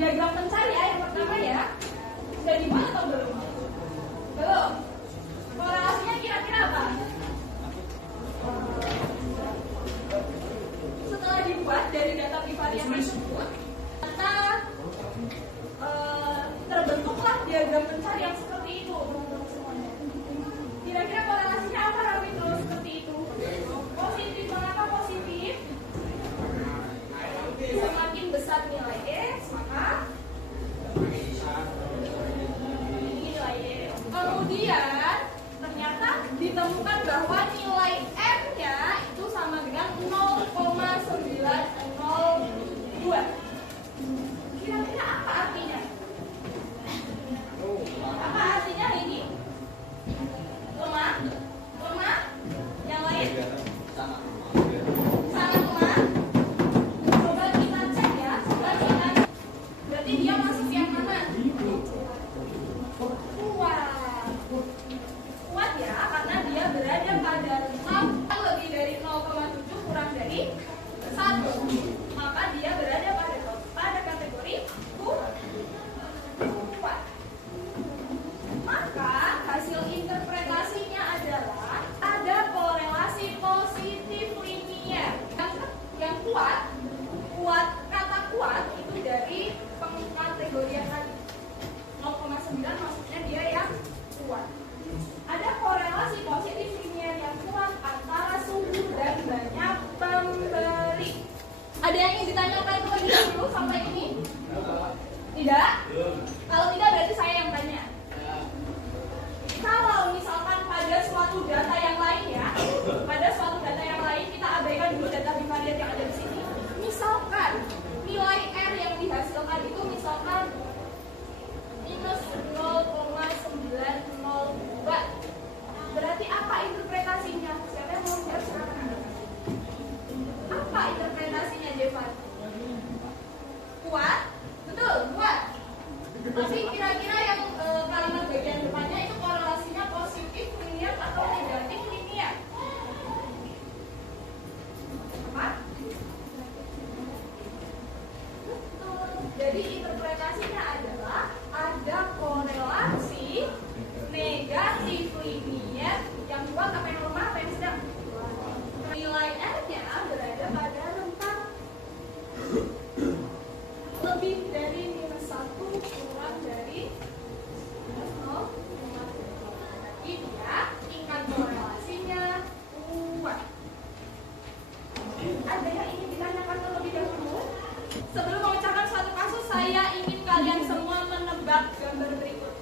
diagram pencari ya yang pertama ya. Sudah dibuat atau belum? Belum. Korelasinya kira-kira apa? Setelah dibuat dari data bivarian tersebut, terbentuklah diagram pencari yang seperti itu, teman-teman semuanya. Kira-kira korelasinya apa Rami kalau seperti itu? Positif, mengapa positif? Semakin besar nilai X, maka nilai Y. Kemudian ternyata ditemukan bahwa nilai M-nya itu sama dengan 0,902. Kira-kira apa artinya? Apa artinya ini? Lemah? Lemah? Yang lain? Sangat lemah? Coba kita cek ya. Berarti dia masuk yang mana? Kuat. Kuat ya, karena dia berada pada rentang lebih dari 0,7 kurang dari 1. Maka dia berada pada kategori kuat. Maka hasil interpretasinya adalah ada korelasi positif linier. Yang kuat, kata kuat itu dari pengkategorian tadi 0,9 maksudnya dia yang kuat. Ada korelasi positif linier yang kuat antara suhu dan banyak pemberi. Ada yang ingin ditanyakan lagi dulu sampai ini? Tidak? Kalau tidak berarti saya yang tanya. Kalau misalkan pada suatu data yang lain ya, pada suatu data yang lain kita abaikan dulu data bivariat yang ada di sini. Misalkan nilai R yang dihasilkan itu misalkan minus 0,902. Berarti apa interpretasinya? Siapa yang mau jawab silakan. Apa interpretasinya Jevan? Kuat? Betul, kuat. Tapi kira-kira yang kalimat bagian depannya itu korelasinya positif linier atau negatif linier? Apa? Jadi interpretasinya adalah ada korelasi negatif linier yang kuat apa yang lemah apa yang sedang. Nilai R-nya berada pada rentang lebih dari minus 1 kurang dari minus 0. Ini ya, tingkat korelasinya kuat. Ada yang ingin ditanyakan terlebih dahulu? Sebelum memecahkan suatu kasus, saya ingin kalian semua menebak gambar berikut.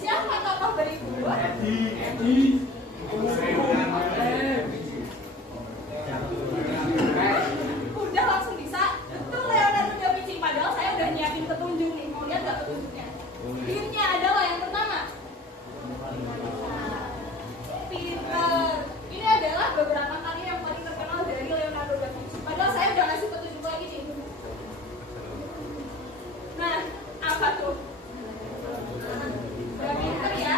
Siapa tokoh berikut? Udah langsung bisa? Betul Leonardo da Vinci. Padahal saya udah nyiapin petunjuk nih. Mau lihat gak petunjuknya? Hintnya adalah yang pertama Peter. Ini adalah beberapa karya yang paling terkenal dari Leonardo da Vinci. Padahal saya udah ngasih petunjuk lagi nih. Nah, apa tuh? Peter ya.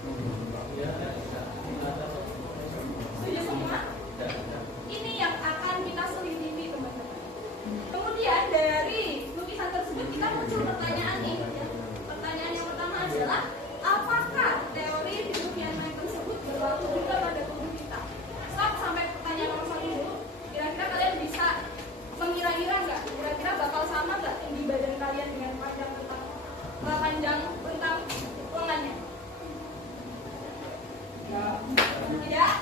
Setuju semua? Ini yang akan kita selidiki, teman-teman. Kemudian dari lukisan tersebut kita muncul pertanyaan nih. Pertanyaan yang pertama adalah, apakah teori Dedekian main tersebut berlaku juga pada tubuh kita? Stop sampai pertanyaan nomor 1 dulu. Kira-kira kalian bisa mengira-ngira nggak? Kira-kira bakal sama nggak tinggi badan kalian dengan panjang bentang lengannya? Tidak.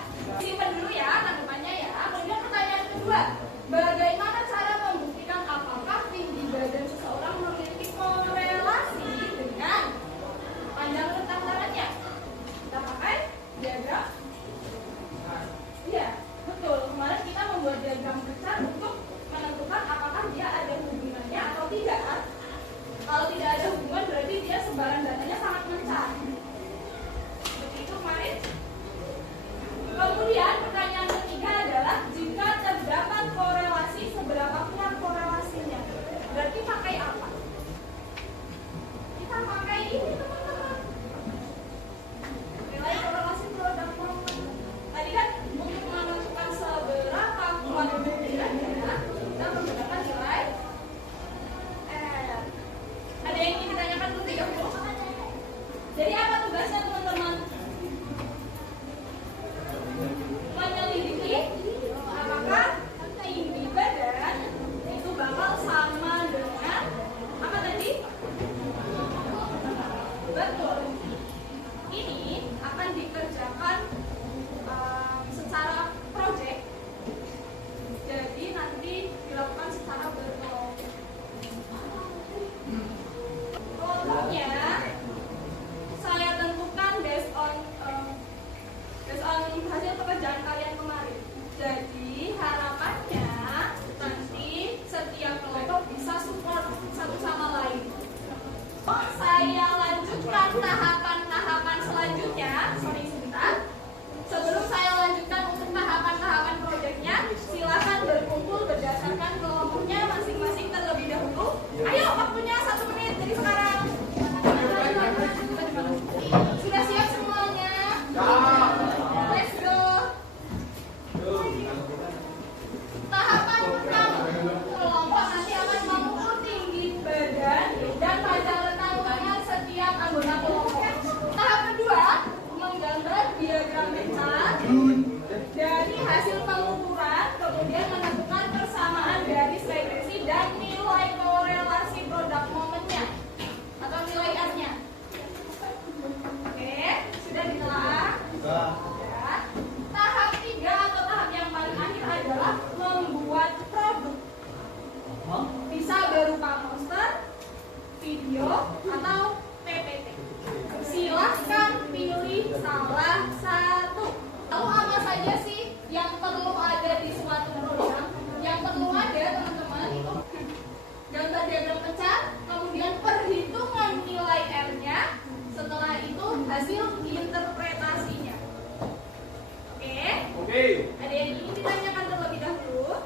Simpan dulu ya tanggapannya ya. Kemudian pertanyaan kedua, bagaimana cara membuktikan apakah tinggi badan seseorang memiliki korelasi dengan panjang rentang tangannya? Kita pakai diagram. Iya, betul. Kemarin kita membuat diagram besar untuk menentukan apakah dia ada hubungannya atau tidak. Kalau tidak ada hubungan berarti dia sebaran datanya sangat mencar. Seperti itu kemarin. Kemudian pertanyaan ketiga adalah, jika terdapat korelasi, seberapa kuat korelasinya? Berarti pakai apa? Kita pakai ini, teman-teman. Nilai korelasi produk moment. Tadi kan untuk menentukan seberapa kuat kira-kira, kita menggunakan nilai R. Ada yang ingin ditanyakan dulu tidak? Jadi apa tugasnya, teman-teman? Menyelidiki apakah tinggi badan itu bakal sama dengan apa tadi? Betul. Ini akan dikerjakan secara proyek. Jadi nanti dilakukan secara berkelompok. Kelompoknya saya tentukan based on hasil pekerjaan kalian kemarin. Jadi harapannya nanti setiap kelompok bisa support satu sama lain. Saya lanjutkan tahapan-tahapan selanjutnya. Sorry sebentar. Sebelum saya lanjutkan untuk tahapan-tahapan proyeknya, silakan berkumpul berdasarkan kelompoknya masing-masing terlebih dahulu. Ayo, waktunya 1 menit dari sekarang. Sudah siap semuanya? Let's go. Tahapan pertama, kelompok nanti akan mengukur tinggi badan dan panjang rentang lengan setiap anggota kelompok. Tahap kedua, menggambar diagram besar dari hasil pengukuran, kemudian menentukan persamaan garis regresi dan nilai korelasi produk momennya atau nilai R-nya. Oke, sudah ditelaah? Ya. Tahap 3 atau tahap yang paling akhir adalah membuat produk. Bisa berupa poster, video, atau PPT. Silahkan pilih salah satu. Lalu apa saja sih yang perlu ada di suatu program? Yang perlu ada, teman-teman, itu gambar diagram pecah, kemudian perhitungan nilai R-nya, setelah itu hasil interpretasinya. Oke? Ada yang ingin ditanyakan terlebih dahulu?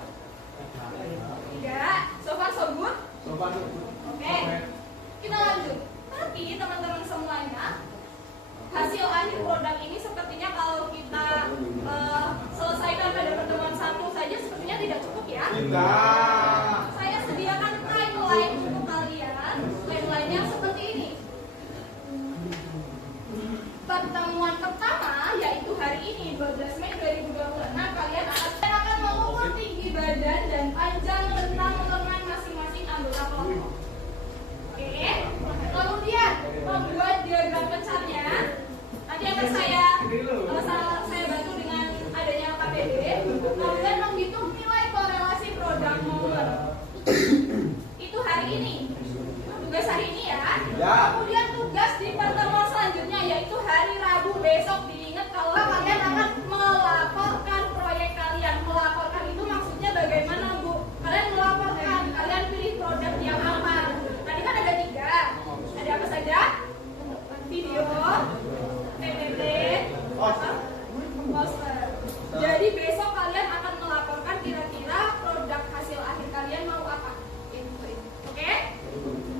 Tidak? So far so good? Oke. Kita lanjut. Tapi teman-teman semuanya, hasil akhir produk ini sepertinya kalau kita selesaikan pada pertemuan 1 saja sepertinya tidak cukup ya. Saya sediakan timeline untuk kalian. Timeline-nya seperti ini. Pertemuan pertama yaitu hari ini 12 Mei 2026 kalian akan mengukur tinggi badan dan panjang rentang lengan masing-masing anggota kelompok. Oke. Kemudian membuat diagram pecahnya. Nanti akan saya bantu dengan adanya KPD. Kemudian menghitung nilai korelasi produk momen. Itu hari ini. Tugas hari ini ya. Kemudian tugas di pertemuan selanjutnya yaitu hari Rabu besok. Diingat kalau kalian akan melaporkan proyek kalian. Melaporkan itu maksudnya bagaimana, Bu? Kalian melaporkan, kalian pilih produk yang apa? Tadi kan ada 3. Ada apa saja? Video, PPT, poster. Jadi besok kalian akan melaporkan kira-kira produk hasil akhir kalian mau apa? Oke?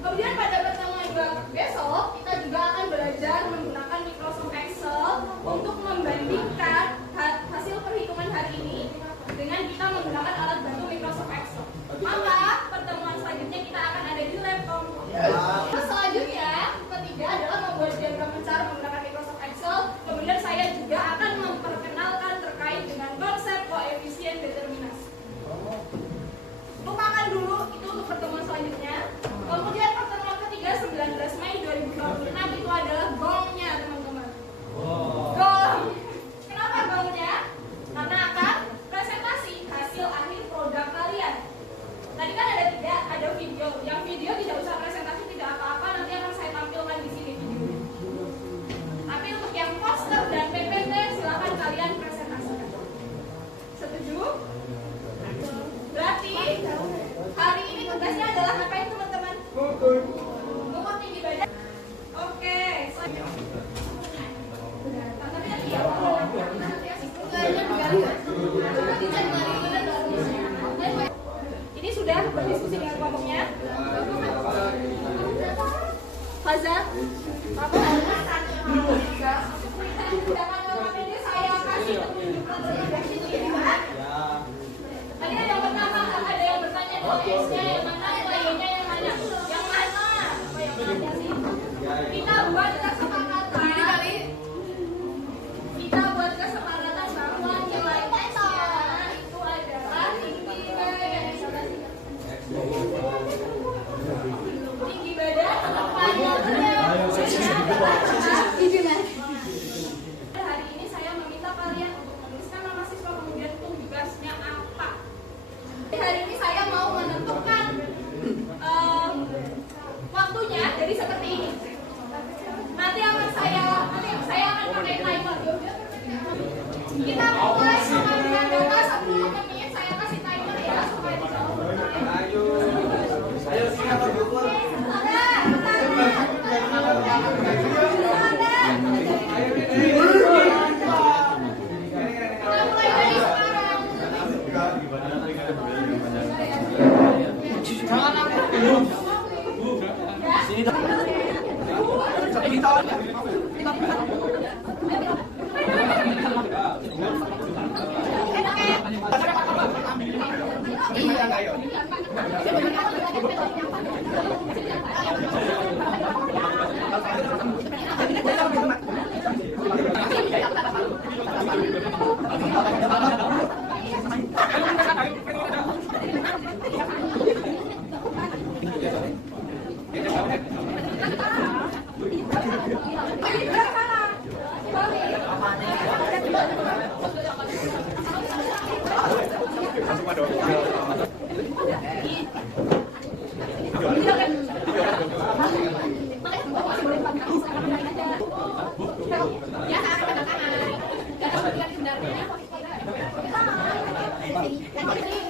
Kemudian pada pertemuan besok kita juga akan belajar menggunakan Microsoft Excel. buat kesepakatan. Kita buat kesepakatan bahwa nilai tesnya itu adalah tinggi badan. Tinggi badan, panjang badan. Hari ini saya meminta kalian untuk menuliskan nama siswa kemudian tugasnya apa. Hari ini saya mau menentukan waktunya jadi seperti ini. Nanti saya akan pakai timer. Kita mulai dengan data 10 menit. Saya kasih timer ya supaya dijawab. Ayo siap berkumpul. Kita mulai dari sekarang. Sini dong.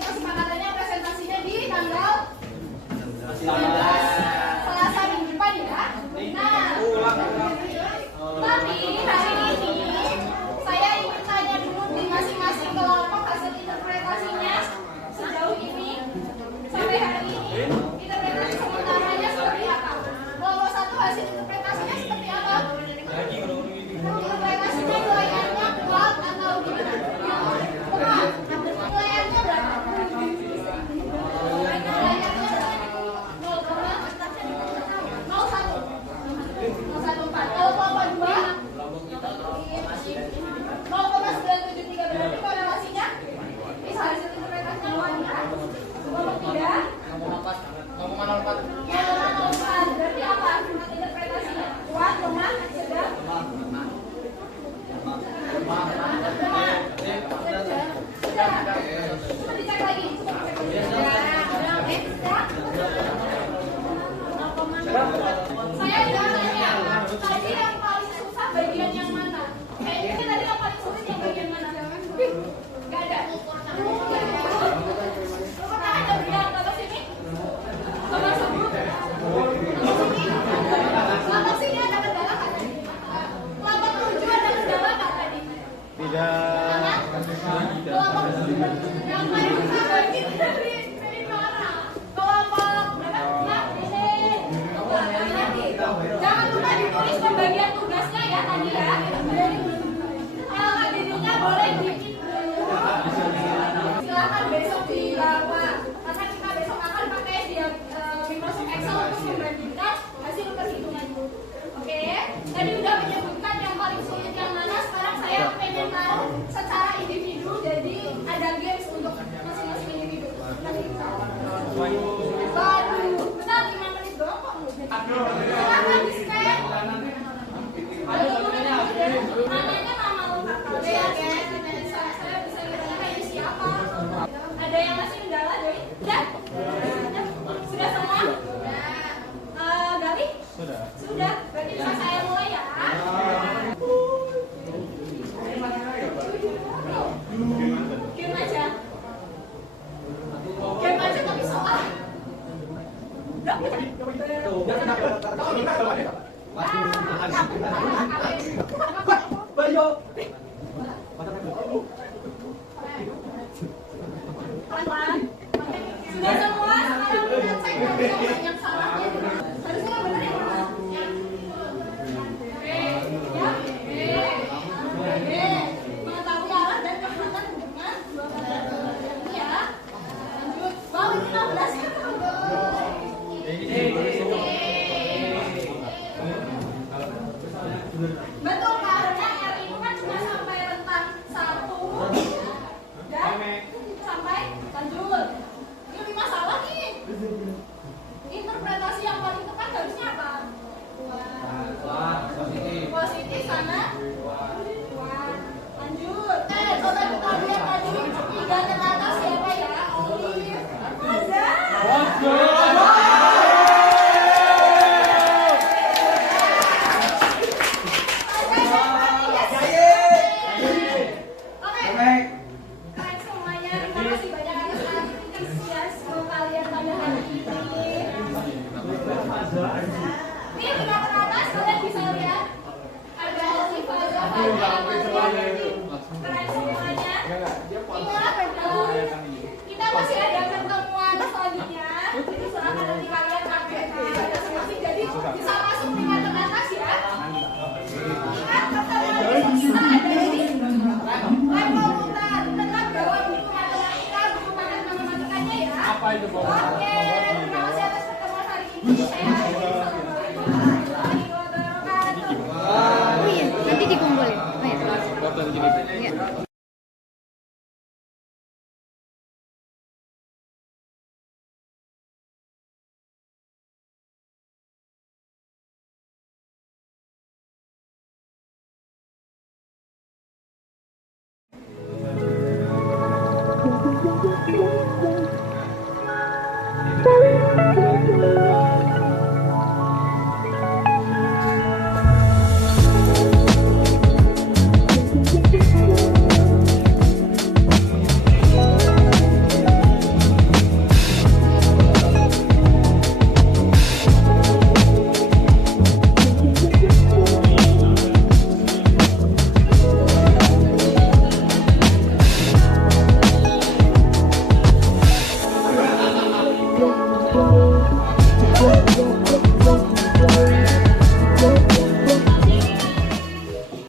Kesepakatannya presentasinya di tanggal 19 Selasa minggu depan ya. Nah, tapi hari ini saya ingin tanya dulu di masing-masing kelompok hasil interpretasinya sejauh ini sampai hari ini interpretasi sementaranya seperti apa? Kelompok 1 hasil interpretasinya seperti apa? Interpretasinya nilainya kuat atau gimana? Kuat. Nilainya berapa? Kalau kelompok 2 0,973 berarti korelasinya bisa hasil interpretasinya kuat ya. Kelompok 3 0,04 berarti apa interpretasinya? Kuat, lemah, sedang? Sedang. Coba dicek lagi. Saya udah nanya, tadi yang paling susah bagian yang mana? Kayaknya tadi yang paling sulit yang bagian mana? Gak ada. Pernah ada bilang ke sini? Coba sebut. Kelompok sini ada kendala kan tadi? Kelompok 7 ada kendala kan tadi? Tidak. Kelompok yang paling susah bagian dari mana? Kelompok berapa? Jangan lupa ditulis pembagian tugasnya ya tadi ya. Kalau nggak dirinya boleh bikin. Silakan besok dibawa. Karena kita besok akan pakai Microsoft Excel untuk membandingkan hasil perhitungan. Oke? Tadi udah menyebutkan yang paling sulit yang mana. Sekarang saya pengen tahu secara individu. Jadi ada games untuk masing-masing individu. Baru. Bentar 5 menit doang kok. Silakan di-scan. Namanya nama lengkap kalian ya, guys. Saya bisa ditanya ini siapa. Ada yang masih kendala dari? Sudah semua? Gali? Sudah. Berarti bisa saya mulai ya. Game aja. Game aja tapi soal. Bayo. Pelan-pelan. Sudah semua, sekarang kita cek yang salahnya. Harusnya benar yang mana? Mengetahui arah dan kecepatan dengan 2 kata ini ya. Lanjut. Wow, 15 kan? Betul, karena R itu kan cuma sampai rentang 1 dan sampai lanjut. Ini lebih masalah nih. Interpretasi yang paling tepat harusnya apa? Positif sana. Lanjut. Coba kita lihat tadi 3 ke atas siapa ya? Olive. Kalian semuanya, terima kasih banyak atas antusiasme kalian pada hari ini. Ini 5 ke atas kalian bisa lihat ada Olive, ada Fanya, Amalia. Keren semuanya. Ingat, kita masih ada pertemuan selanjutnya. Itu serahkan nanti kalian pakai masing-masing. Jadi bisa masuk 5 ke atas ya. Ingat, pertemuan kita ada di Live Komputer. Tetap bawa buku matematika, buku matematikanya ya. Oke, terima kasih atas pertemuan hari ini. Saya Assalamualaikum warahmatullahi wabarakatuh. Oh iya, nanti dikumpulin. Oh iya. Iya. Thank you.